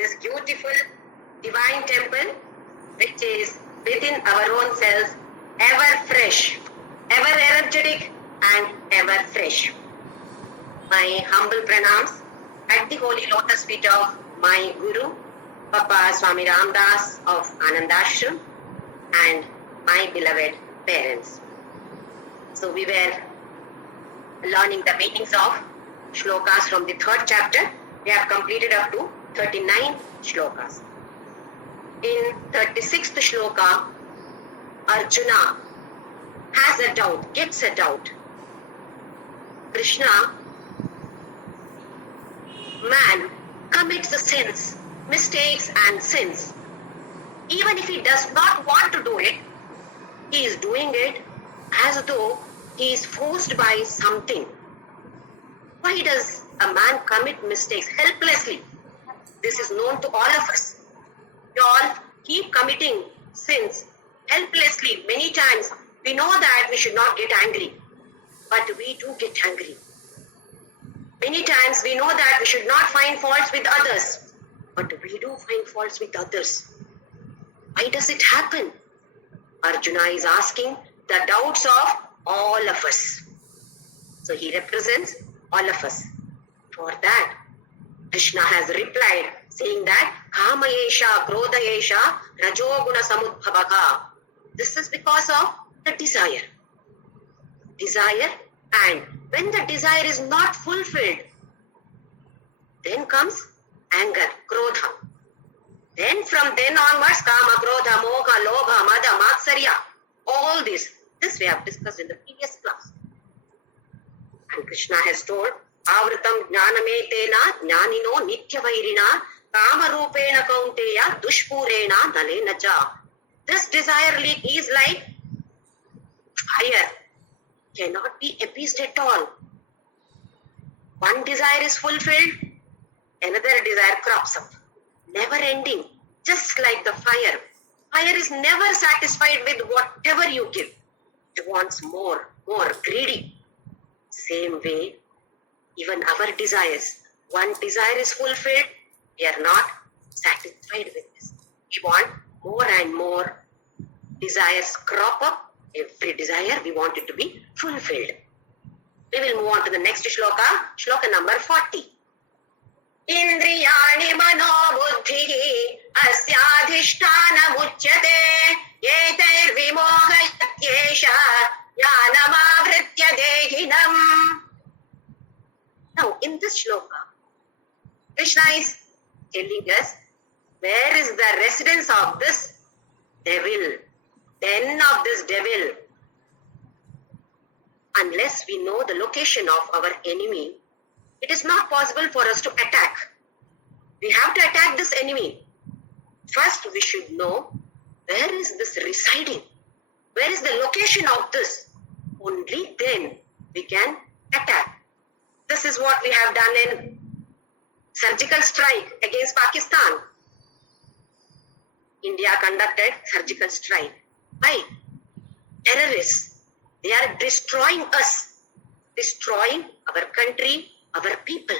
this beautiful divine temple which is within our own selves, ever fresh, ever energetic and ever fresh. My humble pranams at the holy lotus feet of my Guru, Papa Swami Ramdas of Anandashram, and my beloved parents. So we were learning the meanings of shlokas from the 3rd chapter. We have completed up to 39 shlokas. In 36th shloka, Arjuna has a doubt, gets a doubt. Krishna, man commits the sins, mistakes and sins. Even if he does not want to do it, he is doing it as though he is forced by something. Why does a man commit mistakes helplessly? This is known to all of us. We all keep committing sins helplessly many times. We know that we should not get angry, but we do get angry. Many times we know that we should not find faults with others, but we do find faults with others. Why does it happen? Arjuna is asking the doubts of all of us. So he represents all of us. For that, Krishna has replied saying that Kamayesha, Krodayesha, Rajoguna Samudbhavaka. This is because of the desire. Desire, and when the desire is not fulfilled, then comes anger, Krodha. Then from then onwards, Kama, Krodha, Moha, Lobha, Mada, Matsarya, all this we have discussed in the previous class. And Krishna has told, Avritam Jnanametena Jnanino Nityavairina Kama Rupena Kaunteya Dushpurena Nalenacha. This desire is like fire, cannot be appeased at all. One desire is fulfilled, another desire crops up. Never ending, just like the fire. Fire is never satisfied with whatever you give. It wants more, greedy. Same way, even our desires. One desire is fulfilled, we are not satisfied with this. We want more and more. Desires crop up. Every desire, we want it to be fulfilled. We will move on to the next shloka, shloka number 40. Indriyani mano buddhi asyadhishtana muchyate yetair vimohayatyesha jnanamavritya dehinam. Now, in this shloka, Krishna is telling us where is the residence of this devil, den of this devil. Unless we know the location of our enemy, it is not possible for us to attack. We have to attack this enemy. First, we should know where is this residing. Where is the location of this? Only then we can attack. This is what we have done in surgical strike against Pakistan. India conducted surgical strike. Why? Terrorists. They are destroying us, destroying our country, our people.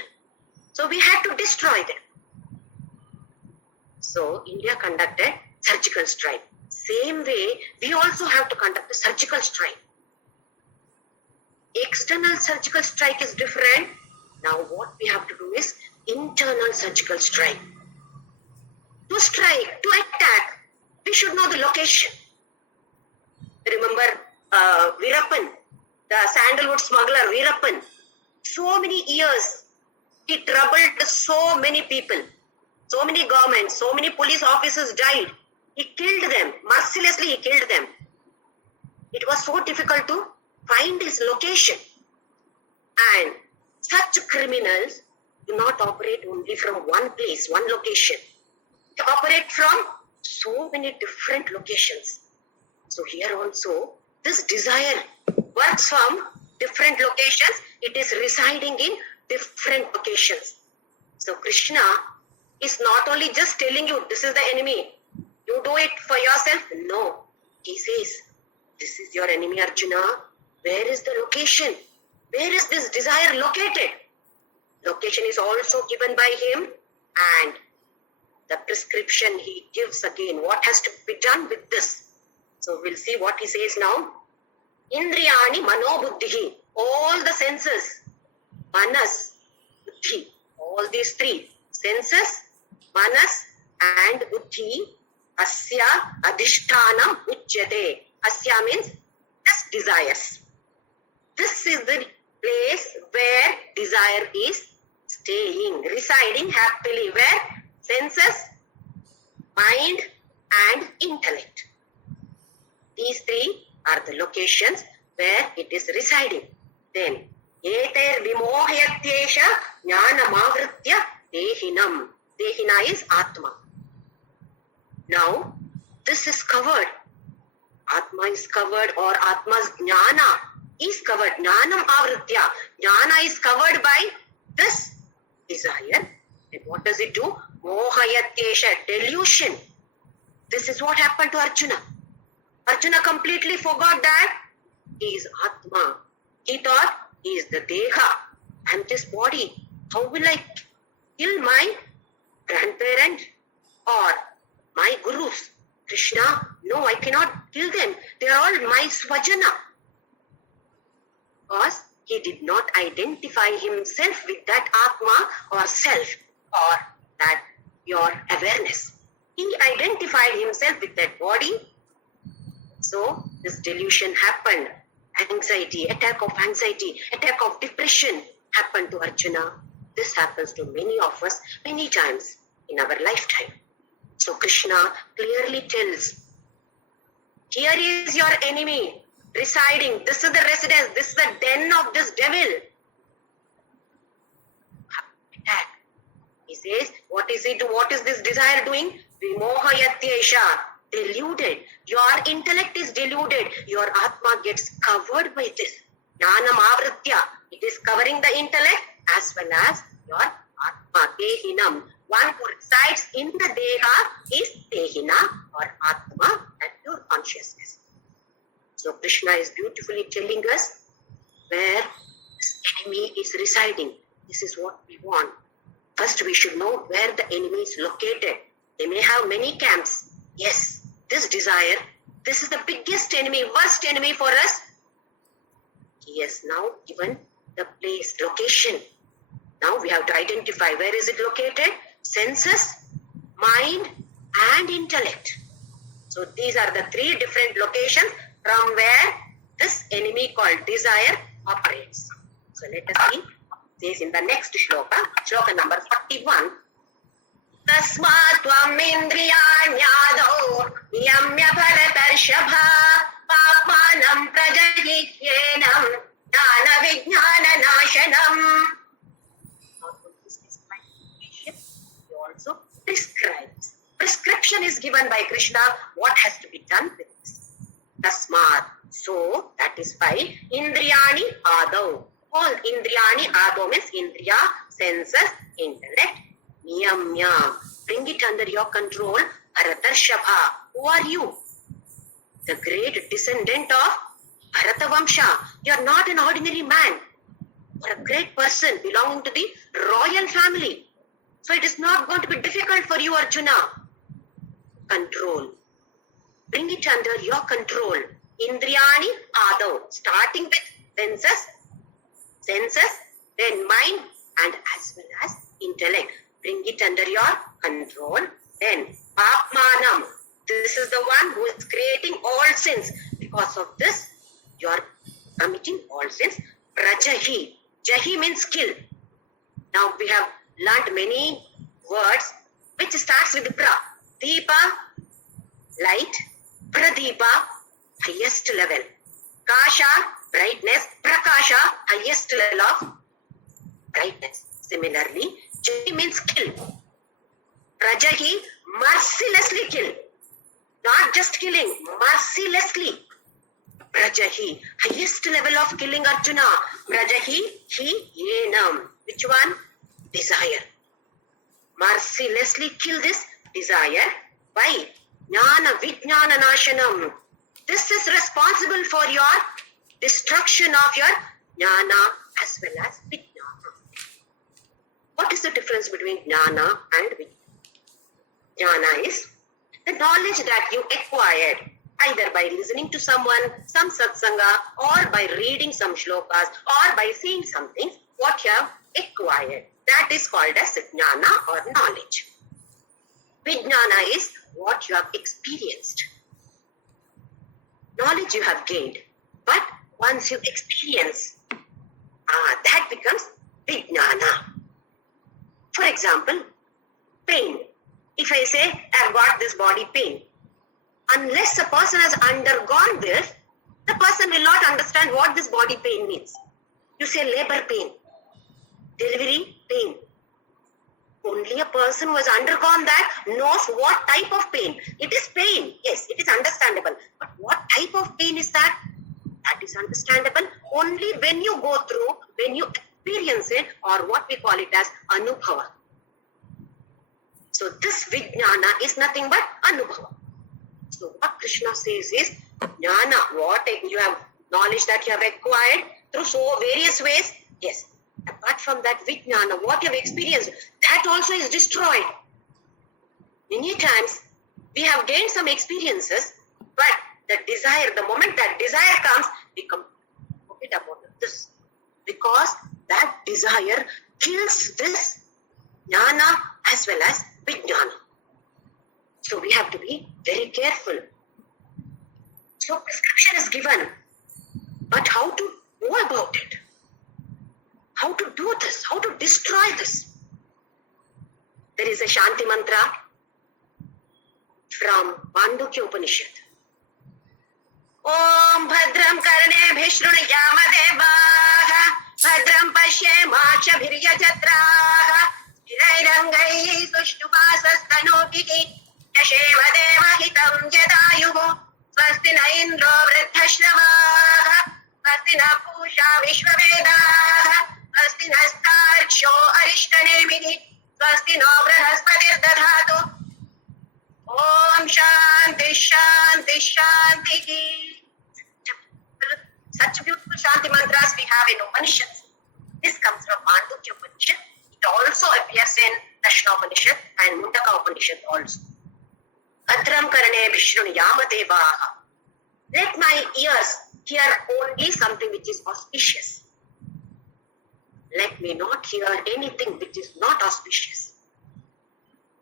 So we had to destroy them. So India conducted surgical strike. Same way, we also have to conduct a surgical strike. External surgical strike is different. Now what we have to do is internal surgical strike. To strike, to attack, we should know the location. Remember Veerappan, the sandalwood smuggler Veerappan. So many years, he troubled so many people, so many governments, so many police officers died. He killed them, mercilessly he killed them. It was so difficult to find his location. And such criminals do not operate only from one place, one location. They operate from so many different locations. So here also, this desire works from different locations. It is residing in different locations. So Krishna is not only just telling you, this is the enemy. You do it for yourself. No. He says, this is your enemy, Arjuna. Where is the location? Where is this desire located? Location is also given by him, and the prescription he gives again. What has to be done with this? So we'll see what he says now. Indriyani manobuddhihi. All the senses. Manas, buddhi. All these three. Senses, manas and buddhi. Asya adhishthanam uchyate. Asya means this desires. This is the place where desire is staying, residing happily, where senses, mind and intellect. These three are the locations where it is residing. Then, eter vimohayatyesha jnanamavritya dehinam. Dehina is Atma. Now, this is covered. Atma is covered, or Atma's jnana is covered. Jnanam avritya. Jnana is covered by this desire. And what does it do? Mohayatyesha, delusion. This is what happened to Arjuna. Arjuna completely forgot that he is Atma. He thought he is the Deha. I'm this body. How will I kill my grandparent or my gurus? Krishna, no, I cannot kill them. They are all my swajana. Because he did not identify himself with that Atma or self or that pure awareness. He identified himself with that body. So this delusion happened. Anxiety, attack of depression happened to Arjuna. This happens to many of us many times in our lifetime. So Krishna clearly tells, here is your enemy residing. This is the residence. This is the den of this devil. Attack. He says, what is it? What is this desire doing? Vimohayatyesha. Deluded. Your intellect is deluded. Your Atma gets covered by this. Jnanam avritya. It is covering the intellect as well as your Atma. Dehinam. One who resides in the Deha is Dehina or Atma, and pure consciousness. So Krishna is beautifully telling us where this enemy is residing. This is what we want. First we should know where the enemy is located. They may have many camps. Yes, this desire, this is the biggest enemy, worst enemy for us. He has now given the place, location. Now we have to identify where is it located. Senses, mind and intellect. So these are the three different locations from where this enemy called desire operates. So let us see this in the next shloka, shloka number 41. Tasmat tvam indriyanyado yamya bharatarshapha papmanam prajahityenam jnana vijnana nashanam. He also prescribes. Prescription is given by Krishna what has to be done with this. Tasmat. So that is why indriyani adau. All indriyani adau means indriya, senses, intellect. Niyamya. Bring it under your control. Bharatarshapha. Who are you? The great descendant of Bharata Vamsha. You are not an ordinary man. You are a great person belonging to the royal family. So it is not going to be difficult for you, Arjuna. Control. Bring it under your control. Indriyani adau. Starting with senses, then mind and as well as intellect. Bring it under your control. Then papmanam. This is the one who is creating all sins. Because of this, you are committing all sins. Prajahi. Jahi means kill. Now we have learnt many words which starts with pra. Deepa, light. Pradeepa, highest level. Kasha, brightness. Prakasha, highest level of brightness. Similarly, Jahi means kill. Prajahi, mercilessly kill. Not just killing, mercilessly. Prajahi, highest level of killing Arjuna. Prajahi, he, yenam. Which one? Desire. Mercilessly kill this desire by jnana vijnana nashanam. This is responsible for your destruction of your jnana as well as vijnana. What is the difference between jnana and vijnana? Jnana is the knowledge that you acquired either by listening to someone, some satsanga, or by reading some shlokas, or by seeing something, what you have acquired. That is called as jnana or knowledge. Vijnana is what you have experienced. Knowledge you have gained, but once you experience, that becomes Vijnana. For example, pain. If I say, I've got this body pain, unless a person has undergone this, the person will not understand what this body pain means. You say labor pain, delivery pain. Only a person who has undergone that knows what type of pain. It is pain. Yes, it is understandable. But what type of pain is that? That is understandable only when you go through, when you experience it, or what we call it as anubhava. So this Vijnana is nothing but anubhava. So what Krishna says is, Jnana, what you have, knowledge that you have acquired through so various ways, yes. Apart from that Vijnana, what you have experienced, that also is destroyed. Many times, we have gained some experiences, but the desire, the moment that desire comes, we forget about this. Because that desire kills this Jnana as well as Vijnana. So we have to be very careful. So prescription is given, but how to go about it? How to do this? How to destroy this? There is a Shanti mantra from Mandukya Upanishad. Om Bhadram Karne Bhishrunayama Devaha Bhadram Pashyemaksha Bhirya Jatraha Hirairangai Sushtupasastanoki Yashema Deva Hitam Jadayuho Swasti na Indro Vriddhashravaha Swasti na Pusha Vishwavedaha Swasti na Starksho Arishtanemihi Swasti no Brahaspati Dadhatu Om Shanti Shanti Shanti. Such beautiful Shanti mantras we have in Upanishads. This comes from Mandukya Upanishad. It also appears in Dashna Upanishad and Mundaka Upanishad also. Bhadram Karane Vishrunayama Devaha. Let my ears hear only something which is auspicious. Let me not hear anything which is not auspicious.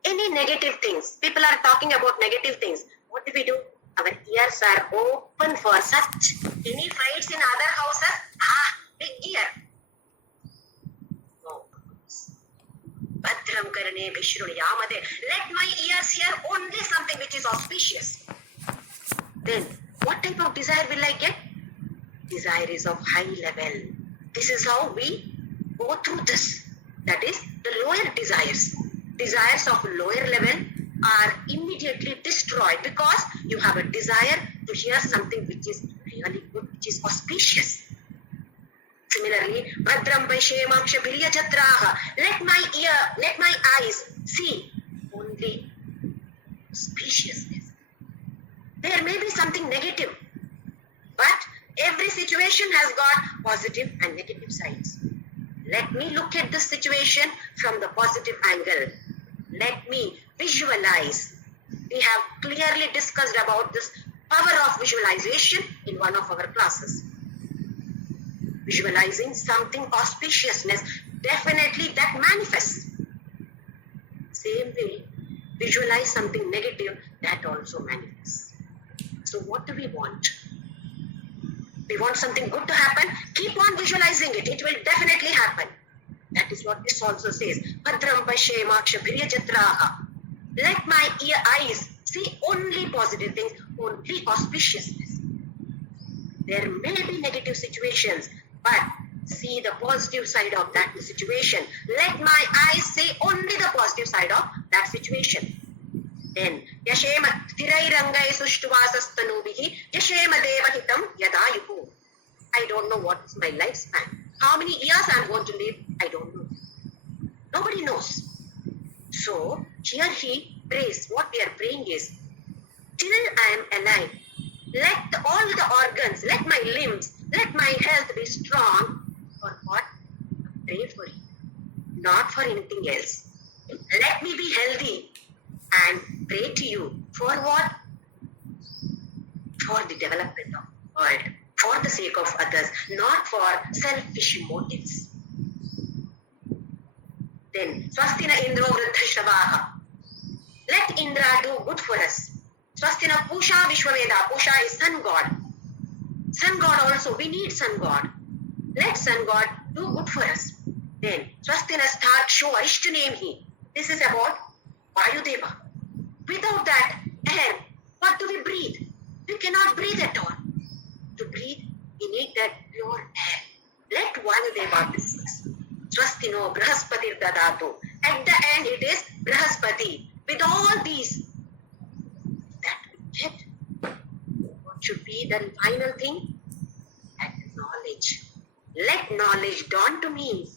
Any negative things. People are talking about negative things. What do we do? Our ears are open for such. Any fights in other houses? Big ear. No. Bhadram Karane Vishrunayama De. Let my ears hear only something which is auspicious. Then, what type of desire will I get? Desire is of high level. This is how we go through this. That is the lower desires. Desires of lower level are immediately destroyed because you have a desire to hear something which is really good, which is auspicious. Similarly, Bhadram Vaishemaksha Bhirya Jatraha. Let my eyes see only auspiciousness. There may be something negative, but every situation has got positive and negative sides. Let me look at this situation from the positive angle. Let me visualize. We have clearly discussed about this power of visualization in one of our classes. Visualizing something auspiciousness, definitely that manifests. Same way, visualize something negative, that also manifests. So what do we want? We want something good to happen, keep on visualizing it. It will definitely happen. That is what this also says. Bhadram Pashyemaksha Bhirya Jatraha. Let my eyes see only positive things, only auspiciousness. There may be negative situations, but see the positive side of that situation. Let my eyes see only the positive side of that situation. Then, Yashema Tirairangai Sushtvasastanubihi Yashema Devahitam Yadayuhu. I don't know what is my lifespan. How many years I am going to live, I don't know. Nobody knows. So, here he prays. What we are praying is, till I am alive, let all the organs, let my limbs, let my health be strong. For what? Pray for it. Not for anything else. Let me be healthy and pray to you. For what? For the development of the world, for the sake of others, not for selfish motives. Then, Swastina Indro Vriddhashavaha. Let Indra do good for us. Swastina Pusha Vishwaveda. Pusha is sun god. Sun god also, we need sun god. Let sun god do good for us. Then, Swastina start show Arishtanemhi. This is about Vayudeva. Without that air, what do we breathe? We cannot breathe at all. To breathe, we need that pure air. Let Vayudeva discuss. Swastino Brahaspati Dadatu. At the end, it is Brahaspati. With all these, that we get. What should be the final thing? Acknowledge. Let knowledge dawn to me.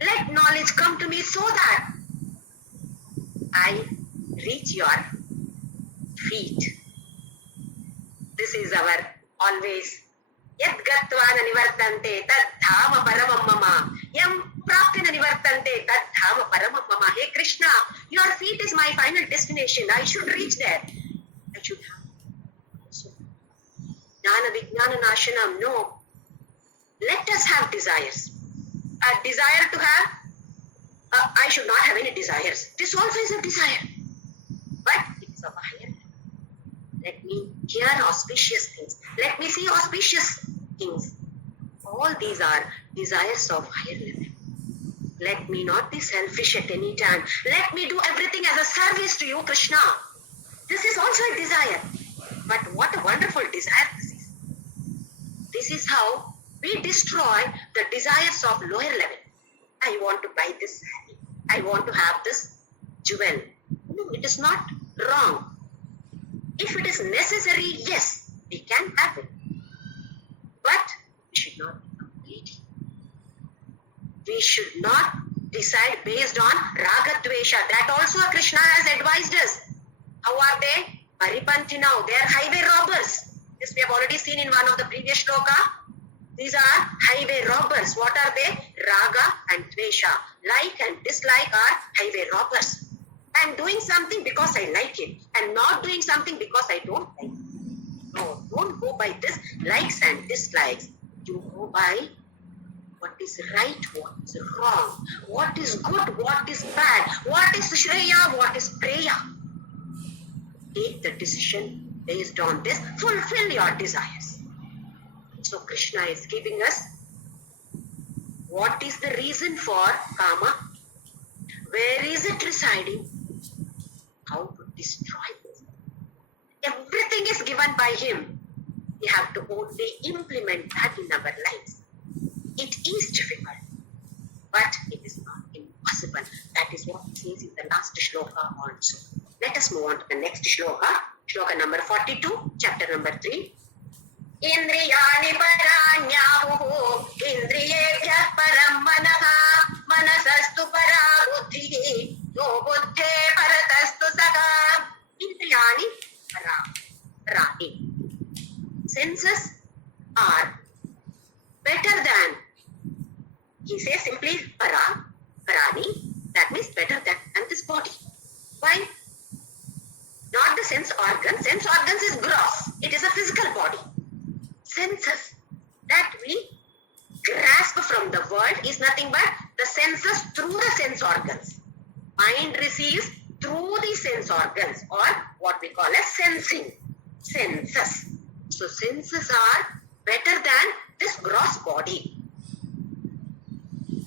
Let knowledge come to me so that I reach your feet. This is our always. Yad gatvana nivartante tad dhama paramam mama. Yam praptina nivartante tad dhama paramam mama. Hey Krishna, your feet is my final destination. I should reach there. I should have. So, Jnana Vijnana Nashanam. No. Let us have desires. A desire to have, I should not have any desires. This also is a desire. But it's of a higher level. Let me hear auspicious things. Let me see auspicious things. All these are desires of higher level. Let me not be selfish at any time. Let me do everything as a service to you, Krishna. This is also a desire. But what a wonderful desire this is. This is how we destroy the desires of lower level. I want to buy this saree. I want to have this jewel. No, it is not wrong. If it is necessary, yes, we can have it. But we should not become greedy. We should not decide based on raga dvesha. That also Krishna has advised us. How are they? Paripanti now. They are highway robbers. This we have already seen in one of the previous shloka. These are highway robbers. What are they? Raga and dvesha. Like and dislike are highway robbers. I am doing something because I like it. I am not doing something because I don't like it. No, don't go by this likes and dislikes. You go by what is right, what is wrong, what is good, what is bad, what is Shreya, what is Preya. Take the decision based on this. Fulfill your desires. So Krishna is giving us what is the reason for Kama, where is it residing, how to destroy it. Everything is given by Him. We have to only implement that in our lives. It is difficult, but it is not impossible. That is what it says in the last shloka also. Let us move on to the next shloka. Shloka number 42, chapter number 3. Indriyani paranyahu, indriyebhyah param manaha, manasastu para buddhi, yo buddhe paratastu saga. Indriyani parani. Senses are better than, he says simply parani, that means better than this body. Why? Not the sense organs. Sense organs is gross. It is a physical body. Senses that we grasp from the world is nothing but the senses through the sense organs. Mind receives through the sense organs, or what we call as sensing. Senses. So senses are better than this gross body.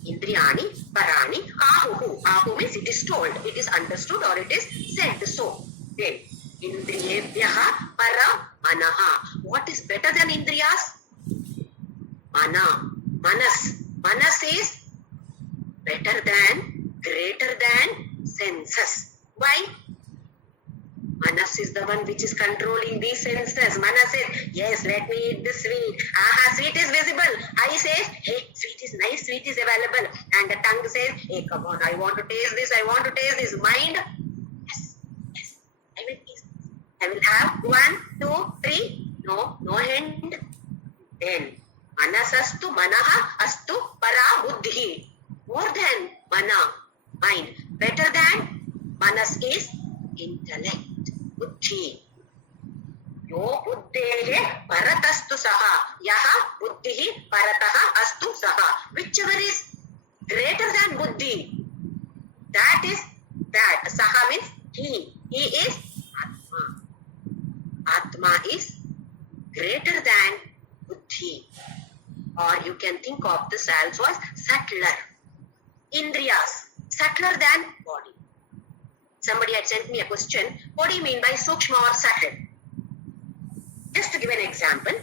Indriyani, parani, ahuhu. Ahu means it is told, it is understood, or it is said so. Then, indriyebhyaha param manaha. What is better than indriyas? Mana, manas. Manas is better than, greater than senses. Why? Manas is the one which is controlling these senses. Manas says, yes, let me eat this sweet. Aha, sweet is visible. Eye says, hey, sweet is nice, sweet is available. And the tongue says, hey, come on, I want to taste this, I want to taste this. Mind, yes, I will taste this. I will have 1, 2, 3. No hand. Then, manasastu manaha astu para buddhi. More than mana, mind. Better than manas is intellect. buddhi. Yo buddhehe paratastu saha. Yaha buddhihi parataha astu saha. Whichever is greater than buddhi, that is that. Saha means he. He is Atma. Atma is greater than buddhi. Or you can think of this also as subtler. Indriyas, subtler than body. Somebody had sent me a question, what do you mean by sukshma or subtle? Just to give an example,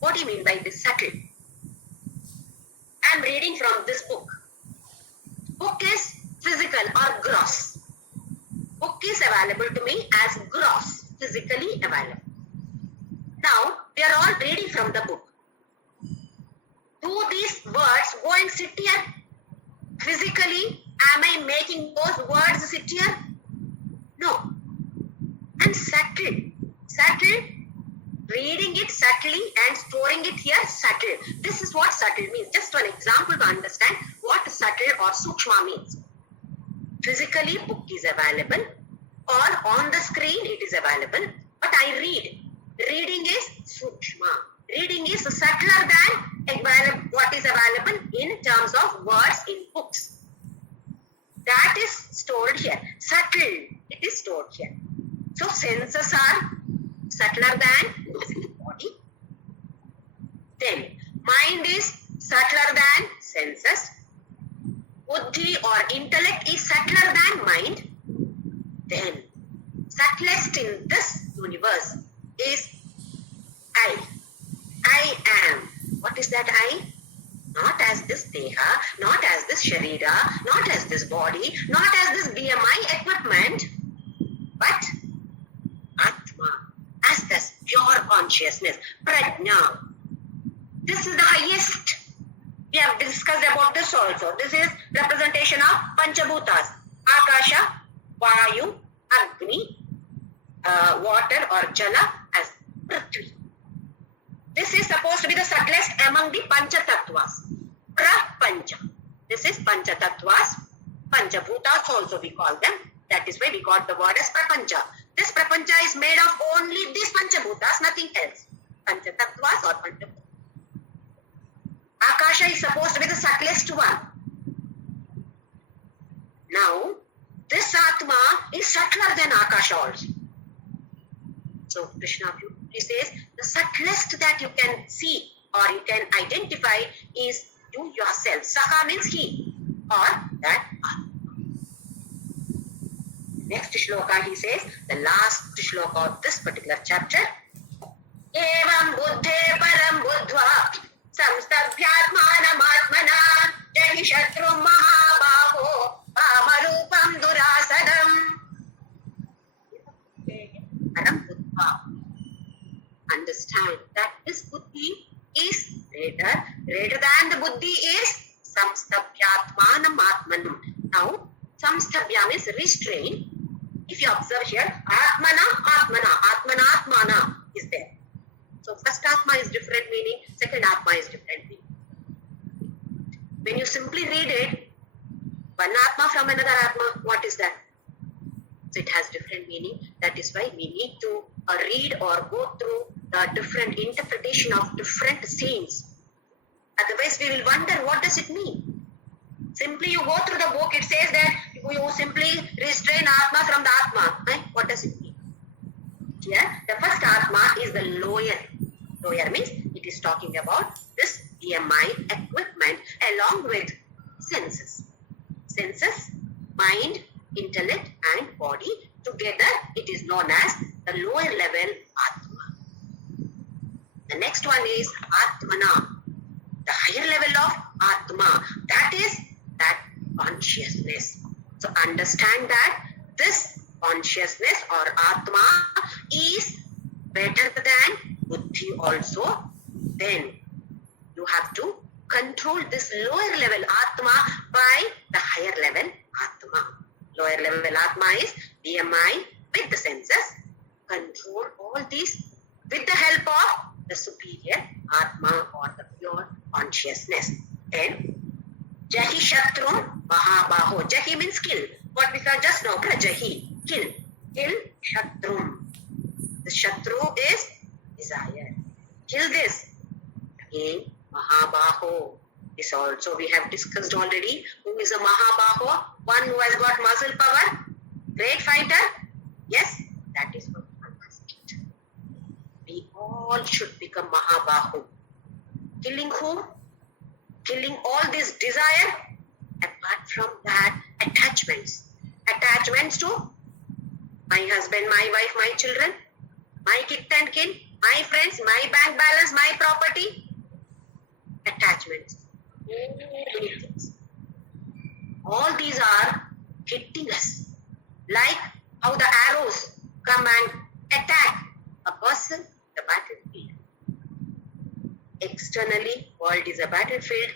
what do you mean by this subtle? I am reading from this book. Book is physical or gross. Book is available to me as gross, physically available. Now, we are all reading from the book. Do these words go and sit here? Physically, am I making those words sit here? No. And subtle, reading it subtly and storing it here subtle. This is what subtle means. Just an example to understand what subtle or sukshma means. Physically, book is available or on the screen it is available, but I read. Reading is sukshma. Reading is subtler than what is available in terms of words in books. That is stored here. Subtle, it is stored here. So senses are subtler than physical body. Then mind is subtler than senses. Buddhi or intellect is subtler than mind. Then subtlest in this universe is I. I am. What is that I? Not as this deha, not as this sharira, not as this body, not as this BMI equipment, but Atma, as this pure consciousness, prajna. This is the highest. We have discussed about this also. This is representation of Panchabhutas, Akasha, Vayu, Agni, water or Jala as Prithvi. This is supposed to be the subtlest among the Pancha Tattvas. Prapancha. This is Pancha Tattvas. Panchabhutas also we call them. That is why we got the word as Prapancha. This Prapancha is made of only these Panchabhutas, nothing else. Pancha Tattvas or Panchabhutas. Akasha is supposed to be the subtlest one. Now, this Atma is subtler than Akasha also. So, Krishna says, the subtlest that you can see or you can identify is you yourself. Saha means he or that Atma. Next shloka he says, the last shloka of this particular chapter. Evam buddhe param buddhva samstabhyatmanam atmana jahi shatrum mahabaho pamarupam durasadam. Param buddhva. Understand that this buddhi is greater than the buddhi is samstabhyatmanam atmanam. Now, samstabhya means restrain. If you observe here, atmana is there. So first atma is different meaning, second atma is different meaning. When you simply read it, one atma from another atma, what is that? So it has different meaning. That is why we need to read or go through the different interpretation of different scenes. Otherwise we will wonder what does it mean. Simply you go through the book, it says that you simply restrain Atma from the Atma. Right? What does it mean? Here, the first Atma is the lower. Lower means it is talking about this EMI equipment along with senses. Senses, mind, intellect and body. Together it is known as the lower level Atma. The next one is Atmana. The higher level of Atma. That is that consciousness. So understand that this consciousness or Atma is better than Buddhi also. Then you have to control this lower level Atma by the higher level Atma. Lower level Atma is BMI with the senses. Control all these with the help of the superior Atma or the pure consciousness. Then Jahi Shatrum Mahabaho. Jahi means kill. What we saw just now, Jahi, kill. Kill Shatrum. The Shatru is desire. Kill this. Again, Mahabaho is also, we have discussed already. Who is a Mahabaho? One who has got muscle power. Great fighter. Yes, that is what one must get. We all should become Mahabaho. Killing who? Killing all this desire. Apart from that, attachments. Attachments to my husband, my wife, my children, my kith and kin, my friends, my bank balance, my property. Attachments. Many things. All these are hitting us. Like how the arrows come and attack a person, the battlefield. Externally, world is a battlefield.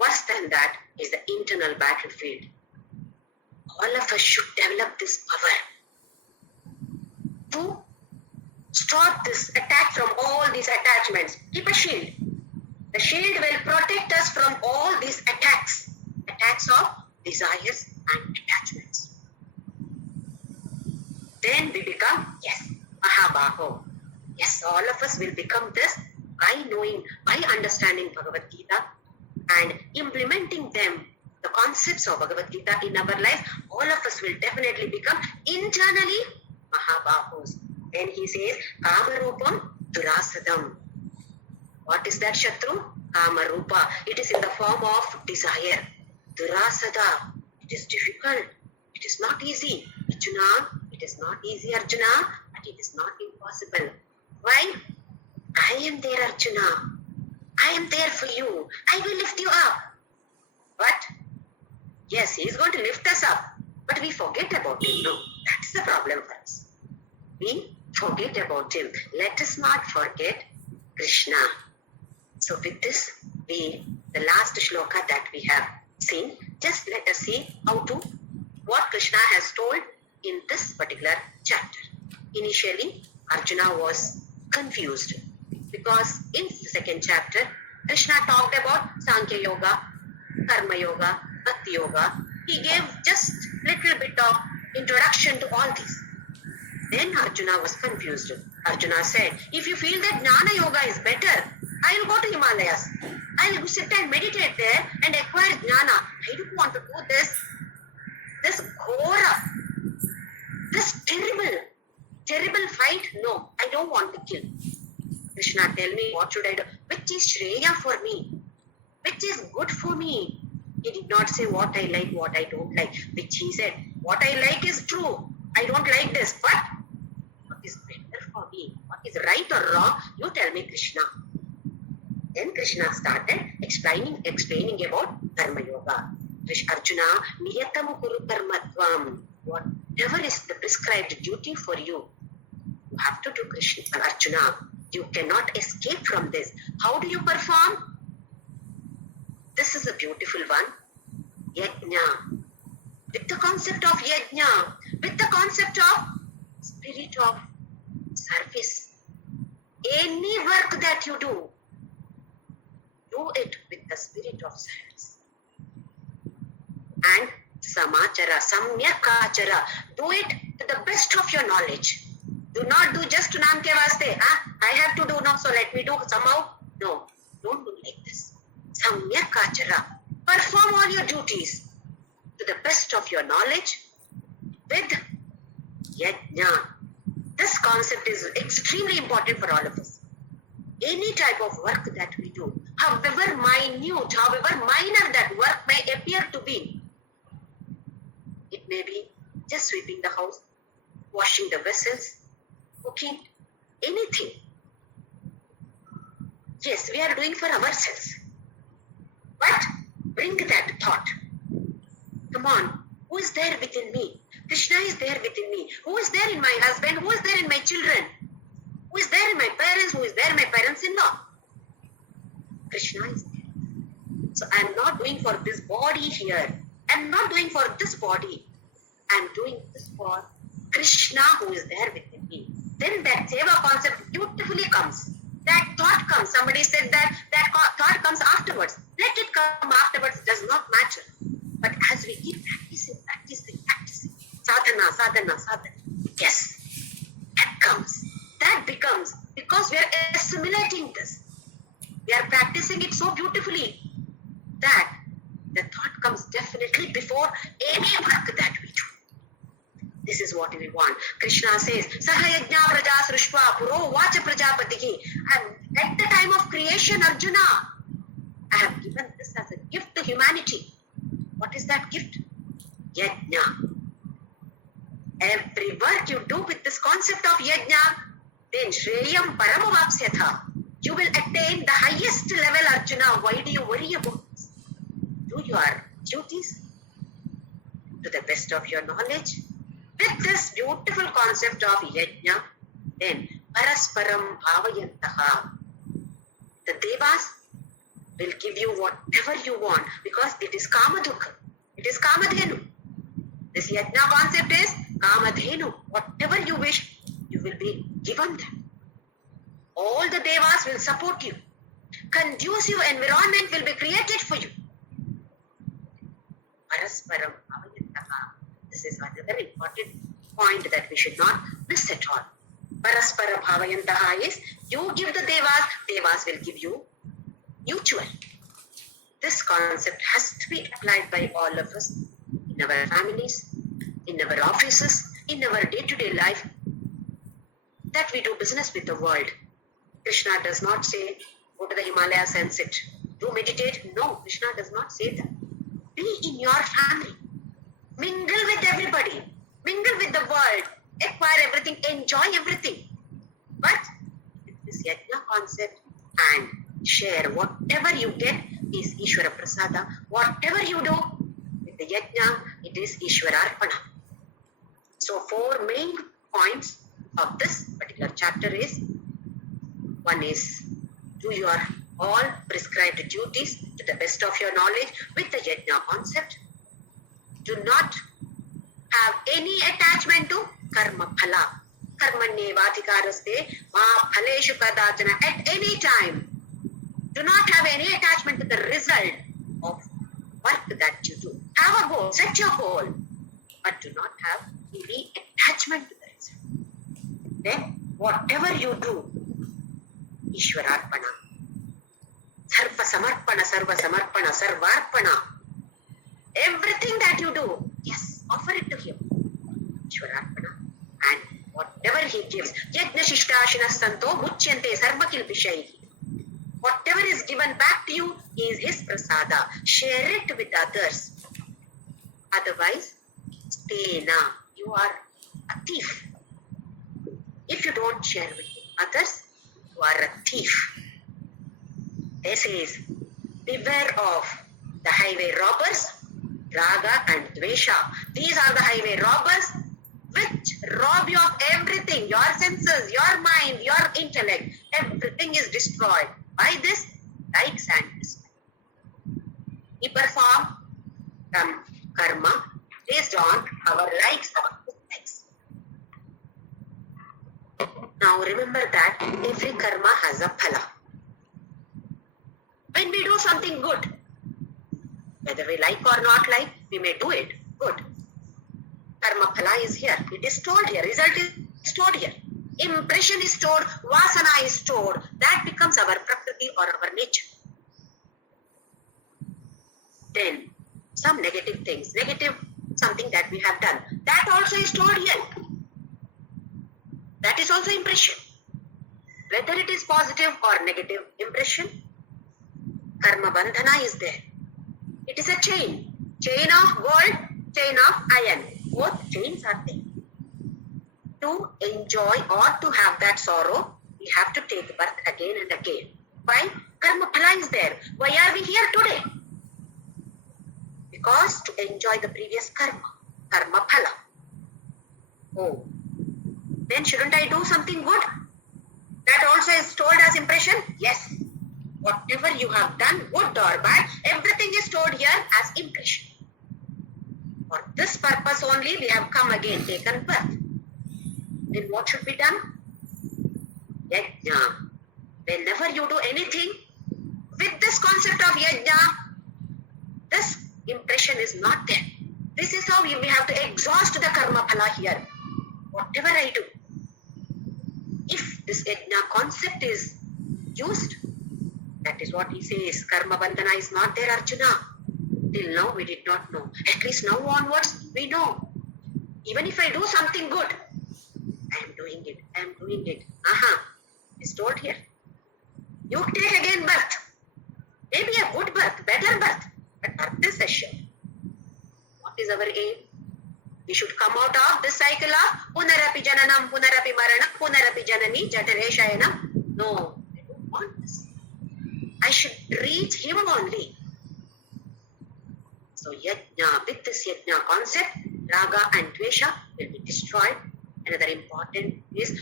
Worse than that is the internal battlefield. All of us should develop this power to stop this attack from all these attachments. Keep a shield. The shield will protect us from all these attacks. Attacks of desires and attachments. Then we become, yes, Mahabaho. Yes, all of us will become this by knowing, by understanding Bhagavadgita and implementing them, the concepts of Bhagavadgita in our life. All of us will definitely become internally Mahabahos. Then he says, Kamarupam Durasadam. What is that Shatru? Kamarupa. It is in the form of desire. Durasada. It is difficult. It is not easy. Arjuna, it is not easy, Arjuna, but it is not impossible. Why? I am there, Arjuna. I am there for you. I will lift you up. But, yes, he is going to lift us up. But we forget about him. No, that's the problem for us. We forget about him. Let us not forget Krishna. So with this, the last shloka that we have seen, just let us see what Krishna has told in this particular chapter. Initially, Arjuna was confused because in the second chapter, Krishna talked about Sankhya Yoga, Karma Yoga, Bhakti Yoga. He gave just little bit of introduction to all these. Then Arjuna was confused. Arjuna said, if you feel that Jnana Yoga is better, I will go to Himalayas. I will sit and meditate there and acquire Jnana. I don't want to do this Ghora, this terrible fight. No, I don't want to kill. Krishna, tell me, what should I do? Which is Shreya for me? Which is good for me? He did not say what I like, what I don't like. Which he said, what I like is true. I don't like this, but what is better for me? What is right or wrong? You tell me, Krishna. Then Krishna started explaining about Dharma Yoga. Arjuna, Niyatam Kuru Karmatvam. Whatever is the prescribed duty for you, you have to do, Krishna. Arjuna, you cannot escape from this. How do you perform? This is a beautiful one. Yajna. With the concept of yajna, with the concept of spirit of service. Any work that you do it with the spirit of service. And samachara, samyakachara, do it to the best of your knowledge. Do not do just to naam ke vaste. I have to do now, so let me do somehow. No, don't do like this. Samyakachara. Perform all your duties to the best of your knowledge with yajna. This concept is extremely important for all of us. Any type of work that we do, however minute, however minor that work may appear to be, it may be just sweeping the house, washing the vessels, cooking, anything. Yes, we are doing for ourselves. But bring that thought. Come on, who is there within me? Krishna is there within me. Who is there in my husband? Who is there in my children? Who is there in my parents? Who is there in my parents-in-law? Krishna is there. So I am not doing for this body here. I am not doing for this body. I am doing this for Krishna who is there within me. Then that seva concept beautifully comes. That thought comes. Somebody said that thought comes afterwards. Let it come afterwards. It does not matter. But as we keep practicing, sadhana. Yes, that comes. practicing it so beautifully that the thought comes definitely before any work that we do. This is what we want. Krishna says, Sahayajna praja srushva puro vacha prajapatihi. And at the time of creation, Arjuna, I have given this as a gift to humanity. What is that gift? Yajna. Every work you do with this concept of yajna, then Shreyam Paramavapsyatha. You will attain the highest level, Arjuna. Why do you worry about this? Do your duties to the best of your knowledge. With this beautiful concept of yajna, then Parasparam Bhavayantaha. The Devas will give you whatever you want because it is Kamadukha. It is Kamadhenu. This yajna concept is Kamadhenu. Whatever you wish, you will be given that. All the Devas will support you. Conducive environment will be created for you. Parasparam Bhavayantaha. This is another important point that we should not miss at all. Paraspara Bhavayantaha is you give the Devas, Devas will give you mutual. This concept has to be applied by all of us in our families, in our offices, in our day-to-day life, that we do business with the world. Krishna does not say, go to the Himalayas and sit. Do meditate. No, Krishna does not say that. Be in your family. Mingle with everybody. Mingle with the world. Acquire everything. Enjoy everything. But with this yajna concept and share whatever you get is Ishvara Prasada. Whatever you do with the yajna, it is Ishvara Arpana. So 4 main points of this particular chapter is, one is do your all prescribed duties to the best of your knowledge with the yajna concept. Do not have any attachment to karma phala. Karmanyevadhikaraste ma phaleshu kadachana. At any time, do not have any attachment to the result of work that you do. Have a goal, set your goal, but do not have any attachment to the result. Then, whatever you do, Ishwararpana. Sarva samarpana, sarvarpana. Everything that you do, yes, offer it to him. Ishwararpana. And whatever he gives, yajna shishtashinas santo muchyante sarvakil vishayhi. Whatever is given back to you is his prasada. Share it with others. Otherwise, stena, you are a thief. If you don't share with others, you are a thief. This is, beware of the highway robbers, raga and dvesha. These are the highway robbers which rob you of everything. Your senses, your mind, your intellect, everything is destroyed by this likes and dislikes. We perform some karma based on our likes or dislikes. Now remember that every karma has a phala. When we do something good, whether we like or not like, we may do it good. Karma phala is here. It is stored here. Result is stored here. Impression is stored. Vasana is stored. That becomes our prakriti or our nature. Then some negative things. Negative something that we have done. That also is stored here. That is also impression. Whether it is positive or negative impression, karma bandhana is there. It is a chain. Chain of gold, chain of iron. Both chains are there. To enjoy or to have that sorrow, we have to take birth again and again. Why? Karma phala is there. Why are we here today? Because to enjoy the previous karma. Karma phala. Oh. Then shouldn't I do something good? That also is stored as impression? Yes. Whatever you have done, good or bad, everything is stored here as impression. For this purpose only we have come again, taken birth. Then what should be done? Yajna. Whenever you do anything with this concept of yajna, this impression is not there. This is how we have to exhaust the karma phala here. Whatever I do, if this yajna concept is used, That is what he says. Karma bandhana is not there, Arjuna. Till now we did not know. At least now onwards we know. Even if I do something good, I am doing it. I am doing it. It's told here. You take again birth. Maybe a good birth, better birth. But birth is assured. What is our aim? We should come out of this cycle of punarapi jananam, punarapi maranam, punarapi janani, jatare shayanam. No, I don't want this. I should reach him only. So yajna, with this yajna concept, raga and dvesha will be destroyed. Another important is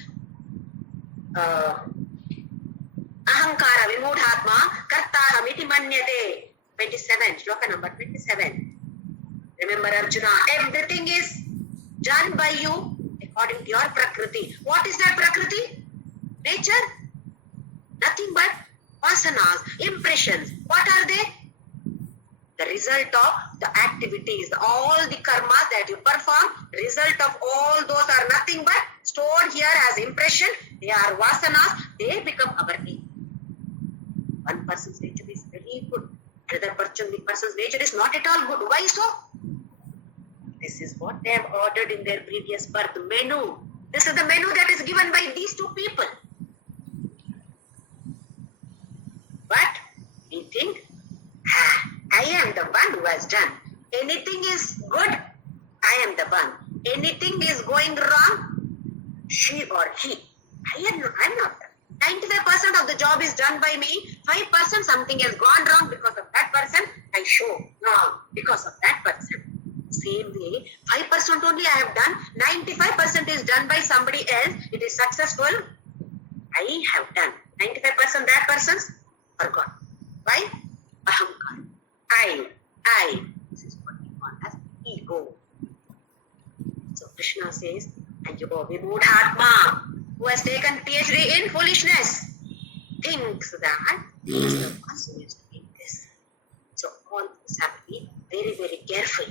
ahankara vimudhatma kartahamiti manyate. 27, shloka number 27. Remember Arjuna, everything is done by you according to your prakriti. What is that prakriti? Nature? Nothing but vasanas, impressions. What are they? The result of the activities, all the karmas that you perform, result of all those are nothing but stored here as impression. They are vasanas. They become our nature. One person's nature is very good. Another person's nature is not at all good. Why so? This is what they have ordered in their previous birth menu. This is the menu that is given by these two people. But we think, I am the one who has done. Anything is good, I am the one. Anything is going wrong, she or he. I'm not. 95% of the job is done by me. 5% something has gone wrong because of that person. I show wrong because of that person. Same way, 5% only I have done. 95% is done by somebody else. It is successful. I have done. 95% that person's forgot. Why? Ahankar. I. This is what we call as ego. So Krishna says, and you go Vimudhatma, who has taken PhD in foolishness, thinks that he is the person who is doing this. So all this have to be very, very careful.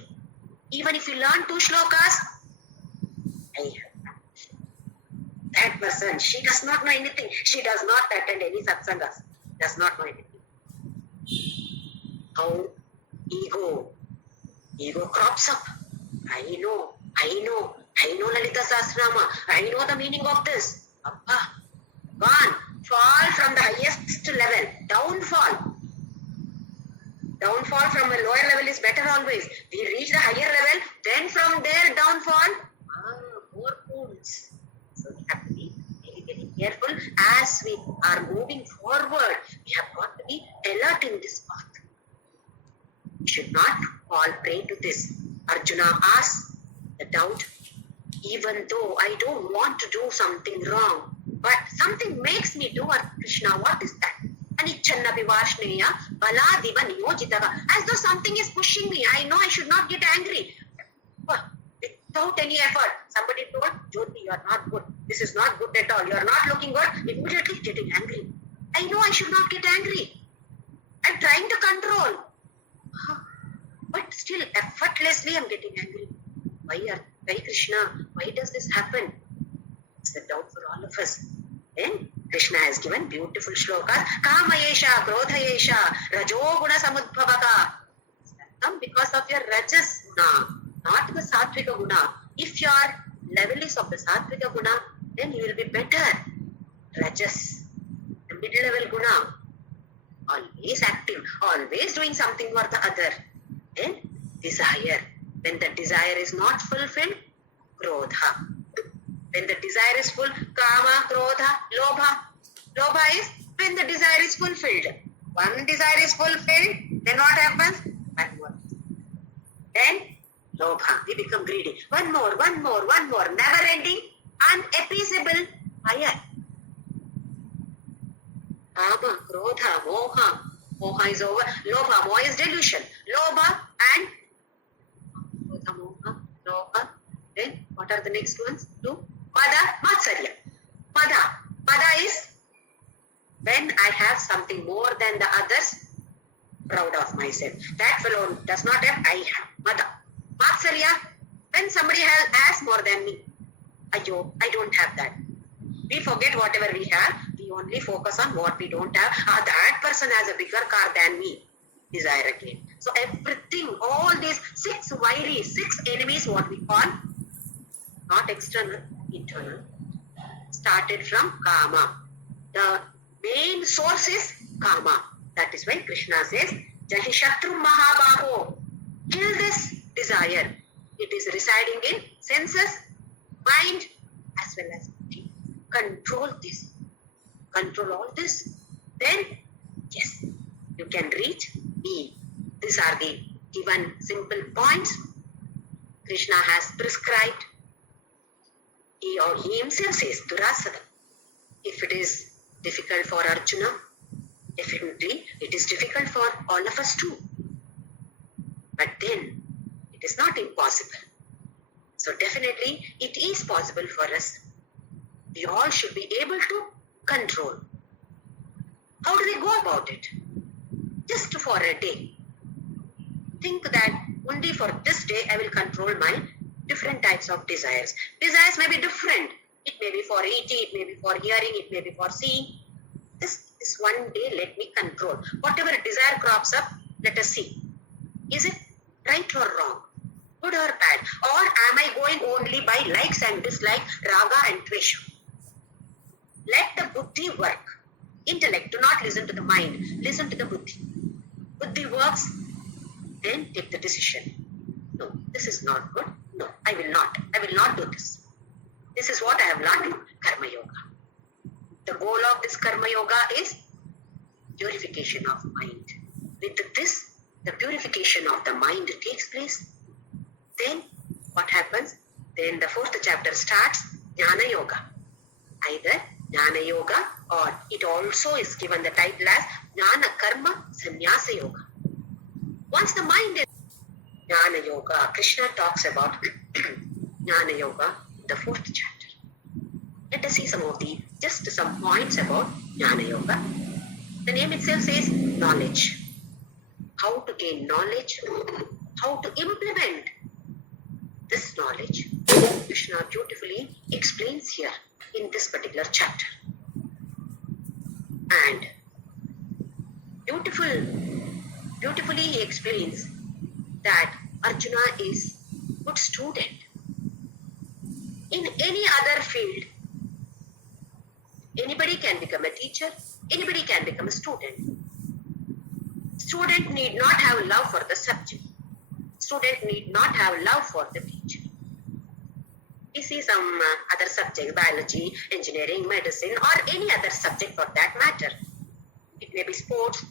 Even if you learn 2 shlokas, I have that person, she does not know anything. She does not attend any satsangas. Does not know anything. How ego crops up. I know Lalita Sahasranama. I know the meaning of this. Appa, gone. Fall from the highest level. Downfall from a lower level is better always. We reach the higher level, then from there downfall. More fools. So we have to be very, very careful as we are moving forward. We have got to be alert in this path. We should not fall prey to this. Arjuna asks the doubt, even though I don't want to do something wrong, but something makes me do it, Krishna. What is that? Anichanna Vivashneya Baladiva Niyojitava. As though something is pushing me. I know I should not get angry. Without any effort. Somebody told, Jyoti, you are not good. This is not good at all. You are not looking good. Immediately getting angry. I know I should not get angry. I'm trying to control. But still, effortlessly, I'm getting angry. Why Krishna? Why does this happen? It's a doubt for all of us. Then Krishna has given beautiful shlokas. Kamayesha, Krodhayesha, Rajoguna Samudbhavaka. Come because of your Rajas guna, not the Sattvika guna. If your level is of the Sattvika guna, then you will be better. Rajas, the middle level guna, always active, always doing something for the other. Then desire. When the desire is not fulfilled, Krodha. When the desire is full, Kama, Krodha, Lobha. Lobha is when the desire is fulfilled. One desire is fulfilled, then what happens? One more. Then Lobha. We become greedy. One more. Never ending, unappeasable fire. Kama, Krodha, Moha. Moha is over. Lobha. Moha is delusion. Lobha and Moha, Lobha. Then what are the next ones? 2. Pada, Matsarya. Pada is when I have something more than the others, proud of myself. That fellow does not have, I have. Mada. Matsarya, when somebody has more than me. Ayo, I don't have that. We forget whatever we have. We We only focus on what we don't have. That person has a bigger car than me. Desire again. So everything, all these six enemies, what we call, not external, internal, started from kama. The main source is kama. That is why Krishna says, Jahi Shatru Mahabaho, kill this desire. It is residing in senses, mind, as well as body. Control this. Control all this. Then, yes, you can reach me. These are the given simple points Krishna has prescribed. He himself says, Durasada. If it is difficult for Arjuna, definitely it is difficult for all of us too. But then, it is not impossible. So definitely, it is possible for us. We all should be able to control. How do we go about it? Just for a day. Think that only for this day I will control my different types of desires. Desires may be different. It may be for eating, it may be for hearing, it may be for seeing. This one day let me control. Whatever desire crops up, let us see. Is it right or wrong? Good or bad? Or am I going only by likes and dislikes, raga and dvesha? Let the buddhi work. Intellect, do not listen to the mind. Listen to the buddhi. Buddhi works, then take the decision. No, this is not good. No, I will not. I will not do this. This is what I have learned in Karma Yoga. The goal of this Karma Yoga is purification of mind. With this, the purification of the mind takes place. Then, what happens? Then the fourth chapter starts, Jnana Yoga. Either Jnana Yoga, or it also is given the title as Jnana Karma Sannyasa Yoga. Once the mind is Jnana Yoga, Krishna talks about Jnana Yoga in the fourth chapter. Let us see just some points about Jnana Yoga. The name itself says knowledge. How to gain knowledge, how to implement this knowledge. Krishna beautifully explains here in this particular chapter. And beautifully he explains that Arjuna is a good student. In any other field, anybody can become a teacher, anybody can become a student. Student need not have love for the subject. Student need not have love for the teacher. We see some other subjects, biology, engineering, medicine, or any other subject for that matter. It may be sports,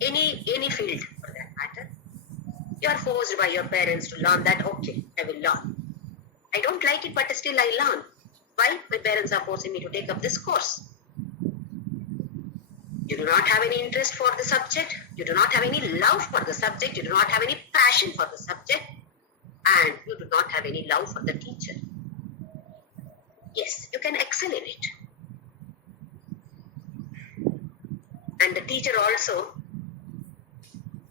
any field for that matter. You are forced by your parents to learn that, okay, I will learn. I don't like it, but still I learn. Why? My parents are forcing me to take up this course. You do not have any interest for the subject. You do not have any love for the subject. You do not have any passion for the subject. And you do not have any love for the teacher. Yes, you can excel in it. And the teacher also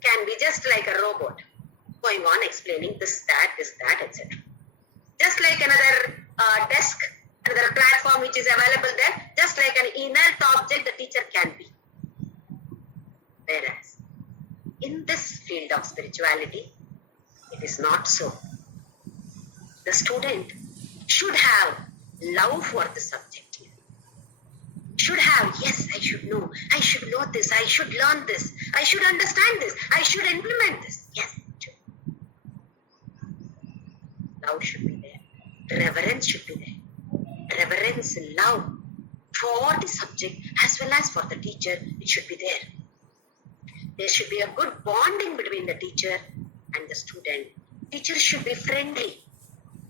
can be just like a robot, going on explaining this, that, etc. Just like another desk, another platform which is available there, just like an inert object the teacher can be. Whereas, in this field of spirituality, it is not so. The student should have love for the subject. Should have, yes, I should know this, I should learn this, I should understand this, I should implement this. Yes, love should be there. Reverence should be there. Reverence, love for the subject as well as for the teacher, it should be there. There should be a good bonding between the teacher and the student. Teacher should be friendly.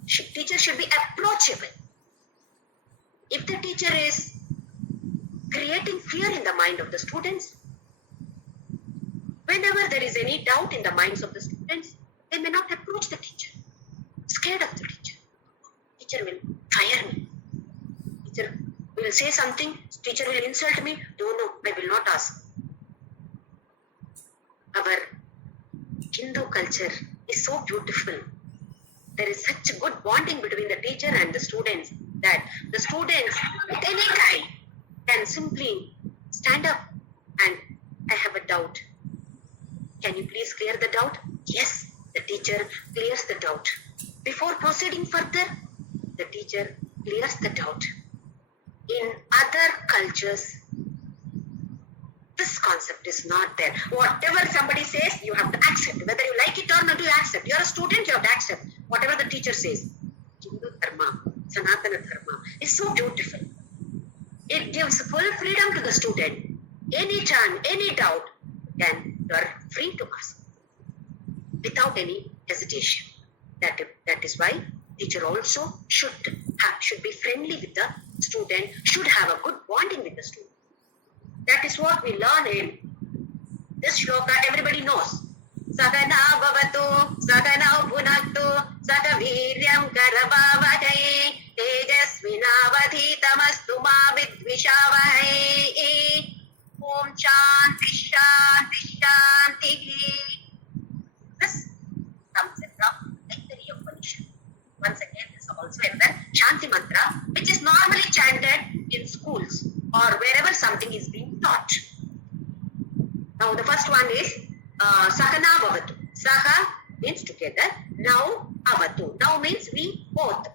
Teacher should be approachable. If the teacher is creating fear in the mind of the students, whenever there is any doubt in the minds of the students, they may not approach the teacher. Scared of the teacher. Teacher will fire me. Teacher will say something. Teacher will insult me. No, I will not ask. Our Hindu culture is so beautiful. There is such good bonding between the teacher and the students. that the students at any time can simply stand up and I have a doubt. Can you please clear the doubt? Yes, the teacher clears the doubt. Before proceeding further, the teacher clears the doubt. In other cultures, this concept is not there. Whatever somebody says, you have to accept. Whether you like it or not, you accept. You're a student, you have to accept. Whatever the teacher says. Hindu Dharma, Sanatana Dharma is so beautiful. It gives full freedom to the student. Any turn, any doubt, then you are free to ask without any hesitation. That is why teacher also should be friendly with the student, should have a good bonding with the student. That is what we learn in this shloka. Everybody knows. Sagana bhavatu, sagana bhunaktu, sagaviryam karavavahai, tejasvinavadhitamastu ma vidvishavahai. Om Shanti Shanti Shanti. This comes from Taittiriya Upanishad. Once again, this is also in the Shanti mantra, which is normally chanted in schools or wherever something is being taught. Now the first one is Sakana Bhavatu. Saha means together. Now Avatu. Now means we both.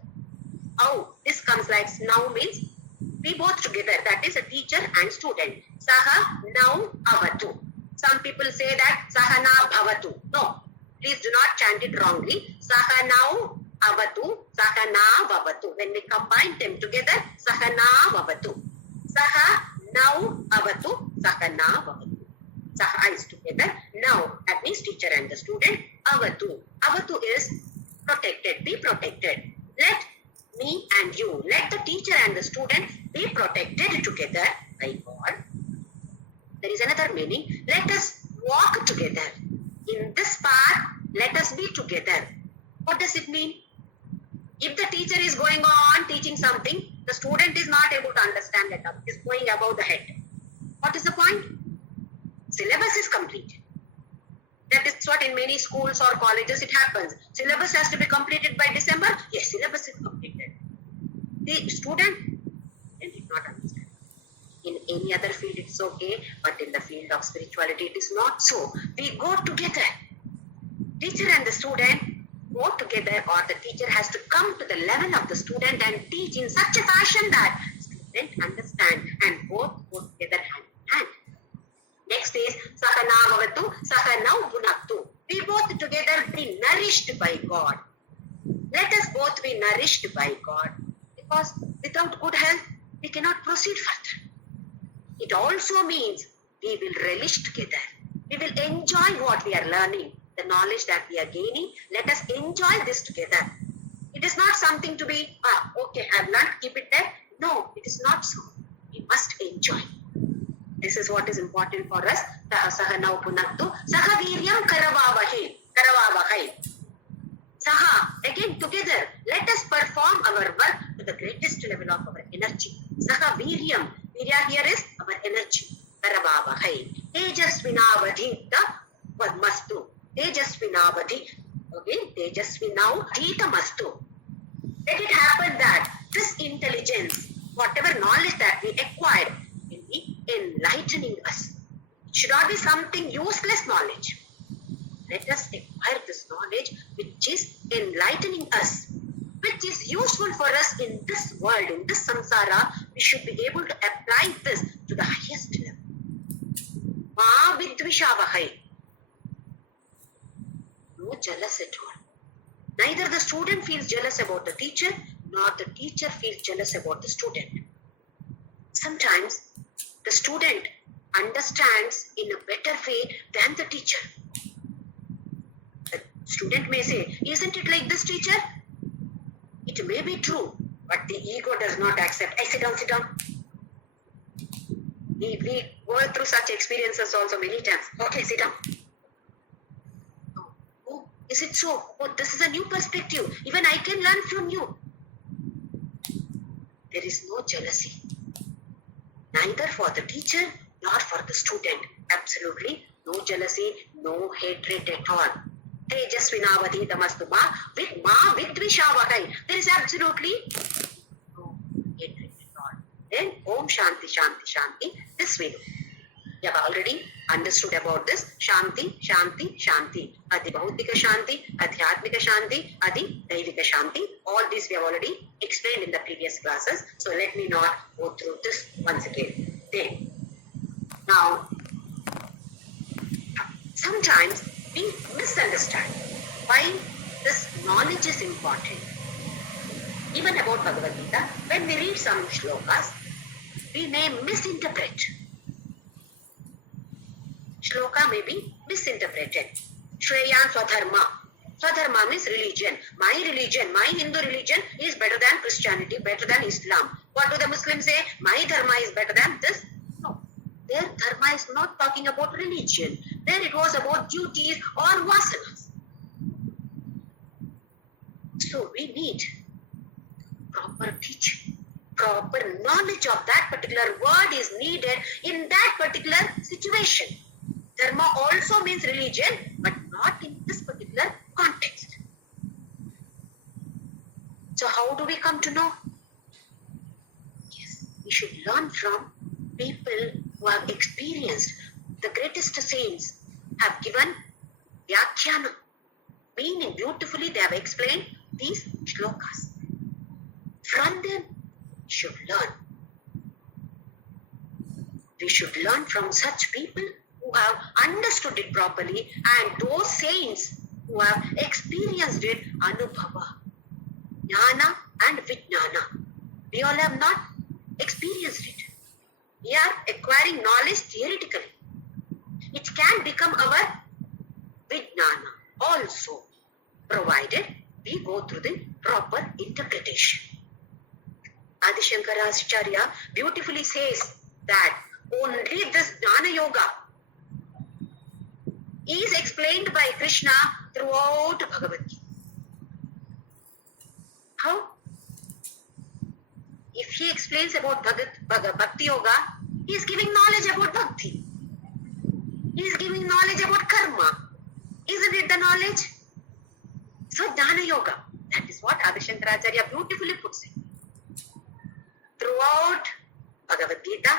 Oh, this comes like now means we both together. That is a teacher and student. Saha now Avatu. Some people say that Sahana Bhavatu. No, please do not chant it wrongly. Saha now Avatu, Sahana Bhavatu. When we combine them together, Sahana Bhavatu. Saha now Avatu, Sahana Bhavatu. Saha is together. Now, that means teacher and the student. Avatu. Avatu is protected. Be protected. Let me and you, let the teacher and the student be protected together by God. There is another meaning. Let us walk together. In this path, let us be together. What does it mean? If the teacher is going on teaching something, the student is not able to understand it. It's going above the head. What is the point? Syllabus is completed. That is what in many schools or colleges it happens. Syllabus has to be completed by December. Yes, syllabus is completed. The student did not understand. In any other field it's okay, but in the field of spirituality it is not so. We go together. Teacher and the student go together, or the teacher has to come to the level of the student and teach in such a fashion that student understand and both go together hand in hand. Next is Sahana Bhavatu, Sahana Bhunaktu. We both together be nourished by God. Let us both be nourished by God. Because without good health, we cannot proceed further. It also means we will relish together. We will enjoy what we are learning, the knowledge that we are gaining. Let us enjoy this together. It is not something to be, okay, I have learned, keep it there. No, it is not so. We must enjoy. This is what is important for us. Sahana Punaktu, Saha Viryam Karavavahai. Saha, again together, let us perform our work to the greatest level of our energy. Saha Viryam, Virya here is our energy. Karavavahai. Tejasvinavadhita Vadmastu. Tejasvinavadhi. Okay, Tejasvinavadhita Mastu. Let it happen that this intelligence, whatever knowledge that we acquired, will be enlightening us. It should not be something useless knowledge. Let us acquire this knowledge which is enlightening us, which is useful for us in this world, in this samsara. We should be able to apply this to the highest level. Ma vidvishavahai. No jealous at all. Neither the student feels jealous about the teacher, nor the teacher feels jealous about the student. Sometimes the student understands in a better way than the teacher. The student may say, isn't it like this, teacher? It may be true, but the ego does not accept. Hey, sit down, sit down. We go through such experiences also many times. Okay, sit down. Oh, is it so? Oh, this is a new perspective. Even I can learn from you. There is no jealousy. Neither for the teacher nor for the student. Absolutely no jealousy, no hatred at all. Tejasvinavadhitamastu ma vidvishavahai. There is absolutely no Shanti, Shanti, Shanti. This we do. You have already understood about this. Shanti, Shanti, Shanti. Adi Bhautika Shanti, Adhyatmika Shanti, Adi Daivika Shanti. All these we have already explained in the previous classes. So let me not go through this once again. Then, now, sometimes we misunderstand why this knowledge is important. Even about Bhagavadgita, when we read some shlokas, we may misinterpret. Shloka may be misinterpreted. Shreyan Swadharma. Swadharma means religion. My Hindu religion is better than Christianity, better than Islam. What do the Muslims say? My dharma is better than this. No. Their dharma is not talking about religion. There it was about duties or vasanas. So we need proper teaching. Proper knowledge of that particular word is needed in that particular situation. Dharma also means religion, but not in this particular context. So how do we come to know? Yes, we should learn from people who have experienced. The greatest saints have given Vyakhyana, meaning beautifully they have explained these shlokas. From them, we should learn. We should learn from such people who have understood it properly, and those saints who have experienced it, Anubhava, Jnana and Vijnana. We all have not experienced it. We are acquiring knowledge theoretically. It can become our Vijnana also, provided we go through the proper interpretation. Adi Shankaracharya beautifully says that only this Jnana Yoga is explained by Krishna throughout Bhagavadgita. How? If he explains about Bhakti Yoga, he is giving knowledge about Bhakti. He is giving knowledge about Karma. Isn't it the knowledge? So Jnana Yoga, that is what Adi Shankaracharya beautifully puts it. Throughout Bhagavadgita,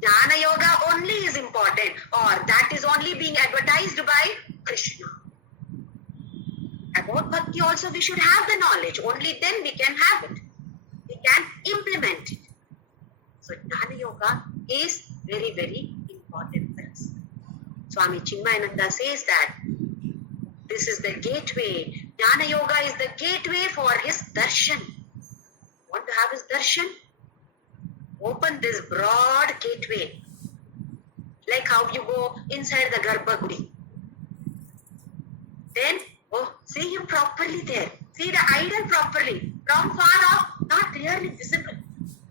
Jnana Yoga only is important, or that is only being advertised by Krishna. About Bhakti also we should have the knowledge, only then we can have it. We can implement it. So Jnana Yoga is very, very important for us. Swami Chinmayananda says that this is the gateway. Jnana Yoga is the gateway for his darshan. Want to have his darshan? Open this broad gateway. Like how you go inside the Garbhagudi. Then, see him properly there. See the idol properly. From far off, not clearly visible.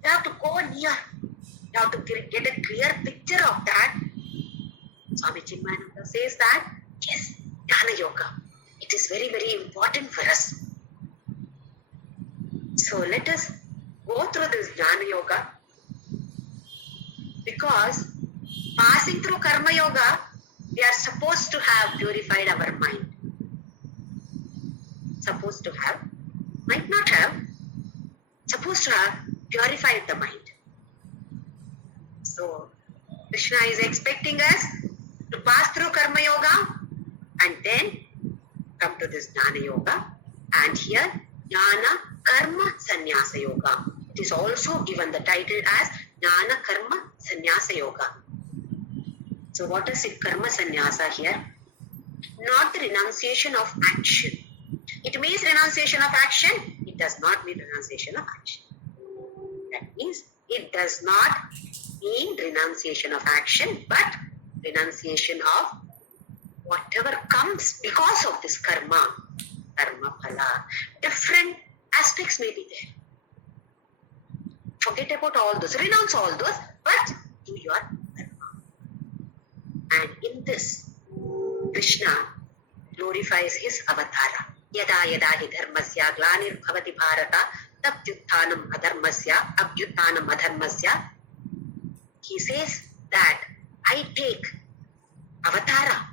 You have to go near. You have to get a clear picture of that. Swami Chinmayananda says that, yes, Jnana Yoga. It is very, very important for us. So let us go through this Jnana Yoga, because passing through Karma Yoga, we are supposed to have purified our mind. Supposed to have, might not have, supposed to have purified the mind. So Krishna is expecting us to pass through Karma Yoga and then come to this Jnana Yoga. And here, Jnana Karma Sannyasa Yoga. It is also given the title as Jnana Karma Sannyasa Yoga. So what is it, Karma Sannyasa here? Not the renunciation of action. It means renunciation of action. It does not mean renunciation of action. That means it does not mean renunciation of action, but renunciation of whatever comes because of this karma. Karma phala. Different aspects may be there. Forget about all those. Renounce all those, but do your karma. And in this, Krishna glorifies his avatara. Yada yada hi dharmasya glanir bhavati bharata tabhyutthanam adharmasya abhyutthanam adharmasya. He says that I take avatara.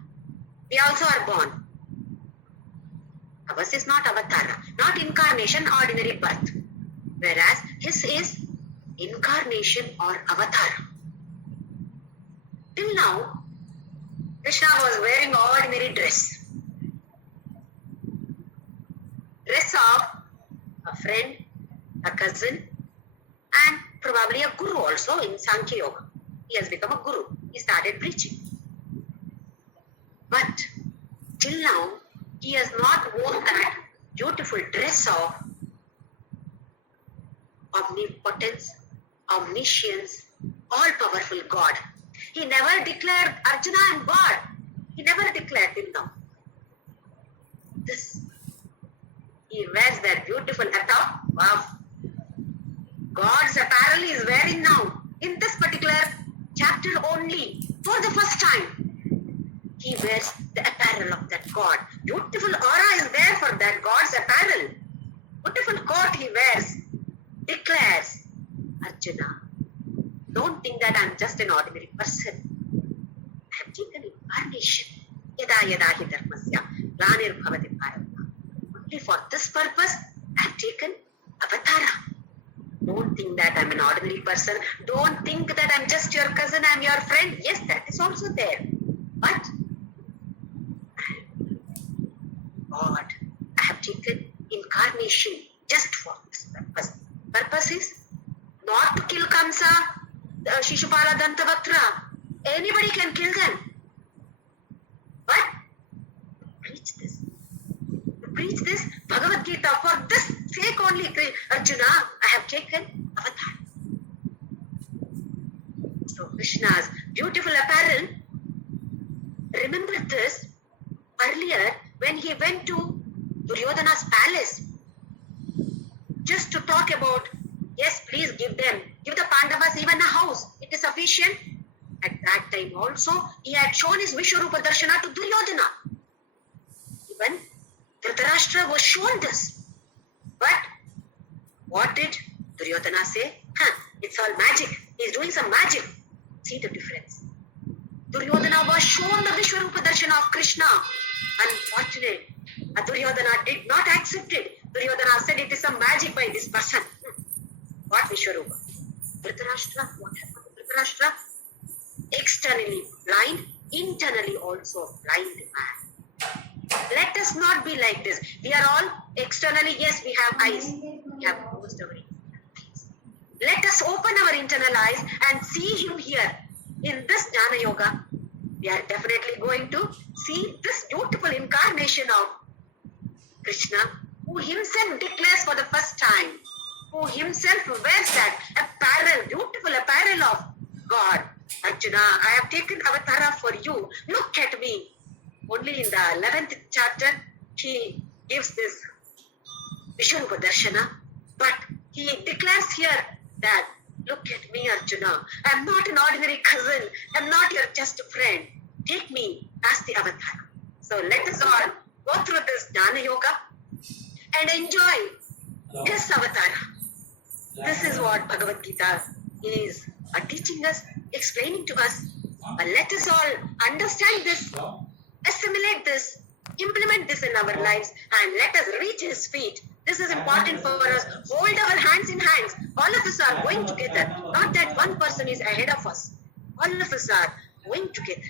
We also are born. Ours is not avatara, not incarnation, ordinary birth. Whereas his is incarnation or avatar. Till now, Krishna was wearing ordinary dress. Dress of a friend, a cousin, and probably a guru also in Sankhya Yoga. He has become a guru. He started preaching. But till now, he has not worn that beautiful dress of omnipotence, omniscience, all-powerful God. He never declared Arjuna and God. He never declared till now. This, he wears that beautiful attire. Wow. God's apparel he is wearing now. In this particular chapter only, for the first time, he wears the apparel of that God. Beautiful aura is there for that God's apparel. Beautiful coat he wears. Declares, Arjuna, don't think that I'm just an ordinary person. I have taken incarnation. Yada yada hi dharmasya glanir bhavati bharata. Only for this purpose, I have taken avatara. Don't think that I'm an ordinary person. Don't think that I'm just your cousin, I'm your friend. Yes, that is also there. But God, I have taken incarnation just for this purpose. Purpose is not to kill Kamsa, Shishupala, Dantavakra. Anybody can kill them. But preach this. Preach this Bhagavadgita. For this sake only, Arjuna, I have taken avatar. So Krishna's beautiful apparel. Remember this earlier when he went to Duryodhana's palace just to talk about, yes, please give the Pandavas even a house. It is sufficient. At that time also, he had shown his Vishwarupa Darshana to Duryodhana. Even Dhritarashtra was shown this. But what did Duryodhana say? It's all magic. He's doing some magic. See the difference. Duryodhana was shown the Vishwarupa Darshana of Krishna. Unfortunate. Duryodhana did not accept it. Duryodhana said it is some magic by this person. What Vishwarupa? Dhritarashtra, what happened to Dhritarashtra? Externally blind, internally also blind man. Let us not be like this. We are all externally, yes, we have eyes. We have closed our eyes. Let us open our internal eyes and see him here. In this Jnana Yoga, we are definitely going to see this beautiful incarnation of Krishna, who himself declares for the first time, who himself wears that apparel, beautiful apparel of God. Arjuna, I have taken avatara for you. Look at me. Only in the 11th chapter, he gives this Vishwarupa Darshana, but he declares here that, look at me, Arjuna. I am not an ordinary cousin. I am not your just friend. Take me as the avatara. So let us all go through this Jnana Yoga and enjoy this avatara. This is what Bhagavad-gita is teaching us, explaining to us. Let us all understand this, assimilate this, implement this in our lives, and let us reach his feet. This is important for us. Hold our hands in hands. All of us are going together. Not that one person is ahead of us. All of us are going together.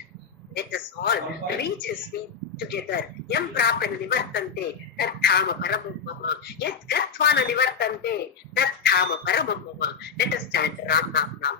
Let us all reach his feet together. Yam prapana nivartante tat dhama paramam mama. Yat gatvana nivartante tat dhama paramam mama. Let us chant Ram Nam Nam.